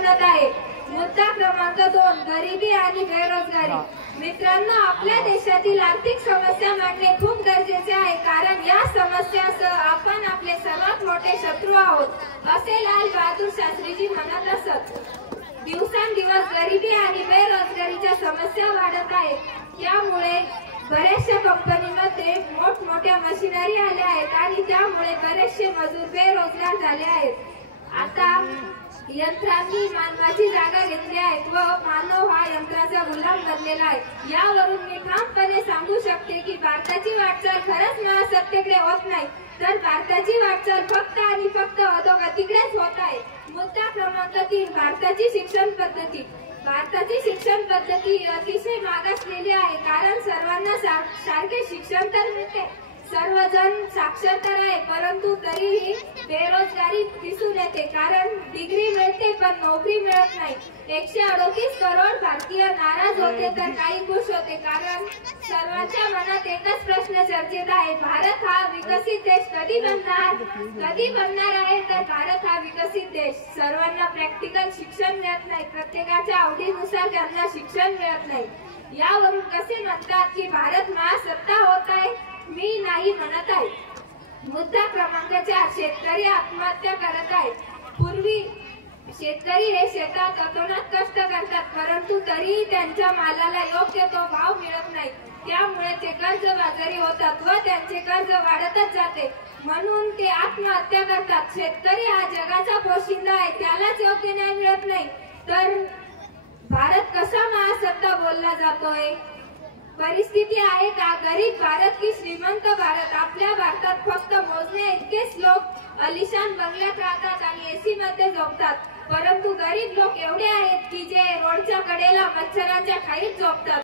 म्हणत आहे. मुद्दा क्रमांक 2, गरिबी आणि बेरोजगारी. मित्रांनो, आपल्या देशातील आर्थिक समस्या मांडणे खूप गरजेचे आहे, कारण या समस्यासह आपण आपले सर्वात मोठे शत्रू आहोत, असे लाल बहादूर शास्त्रीजी म्हणत असत. दिवसेंदिवस गरिबी आणि बेरोजगारीच्या समस्या वाढत आहेत. त्यामुळे बऱ्याचशा कंपनीमध्ये मोठमोठ्या मशिनरी आल्या आहेत आणि त्यामुळे बरेचसे मजूर बेरोजगार झाले आहेत. आता यंत्रांनी मानवाची जागा घेतली आहे व मानव हा यंत्राचा गुलाम बनलेला आहे. यावरून मी ठामपणे सांगू शकते की भारताची वाटचाल खरंच महासत्तेकडे होत नाही, तर भारताची वाटचाल फक्त आणि फक्त अधोगतीकडेच होत आहे. मुद्दा क्रमांक 3, भारताची शिक्षण पद्धती. भारताची शिक्षण पद्धती अतिशय मागासलेली आहे, कारण सर्वांना सारखे शिक्षण तर मिळते, सर्वजण साक्षर तर आहे, परंतु तरीही बेरोजगारी दिसून येते, कारण डिग्री मिळते पण नोकरी मिळत नाही. 138 करोड भारतीय नाराज होते तर काही खुश होते, कारण सर्वांच्या मनात एकच प्रश्न चर्चेत आहे, भारत हा विकसित देश कधी बनणार आहे. तर भारत हा विकसित देश. सर्वांना प्रॅक्टिकल शिक्षण मिळत नाही, प्रत्येकाच्या आवडीनुसार त्यांना शिक्षण मिळत नाही. यावरून कसे म्हणतात की भारत महासत्ता होत आहे? मी नाही म्हणत आहे. मुद्दा क्रमांक 4, शेतकरी आत्महत्या करत आहेत. पूर्वी शेतकरी हे शेतात अतोनात कष्ट करतात, परंतु तरीही त्यांच्या मालाला योग्य तो भाव मिळत नाही. त्यामुळे ते कर्जबाजारी होतात व त्यांचे कर्ज वाढतच जाते, म्हणून ते आत्महत्या करतात. शेतकरी हा जगाचा पोशिंदा आहे, त्यालाच योग्य न्याय मिळत नाही, तर भारत कसा महासत्ता बोलला जातोय? परिस्थिती आहे का गरीब भारत की श्रीमंत भारत? आपल्या भारतात फक्त मोजणे इतकेच लोक अलिशान बंगल्यात राहतात आणि एसी मध्ये झोपतात, परंतु गरीब लोक एवढे आहेत की जे रोडच्या कडेला मच्छराच्या खाईत झोपतात.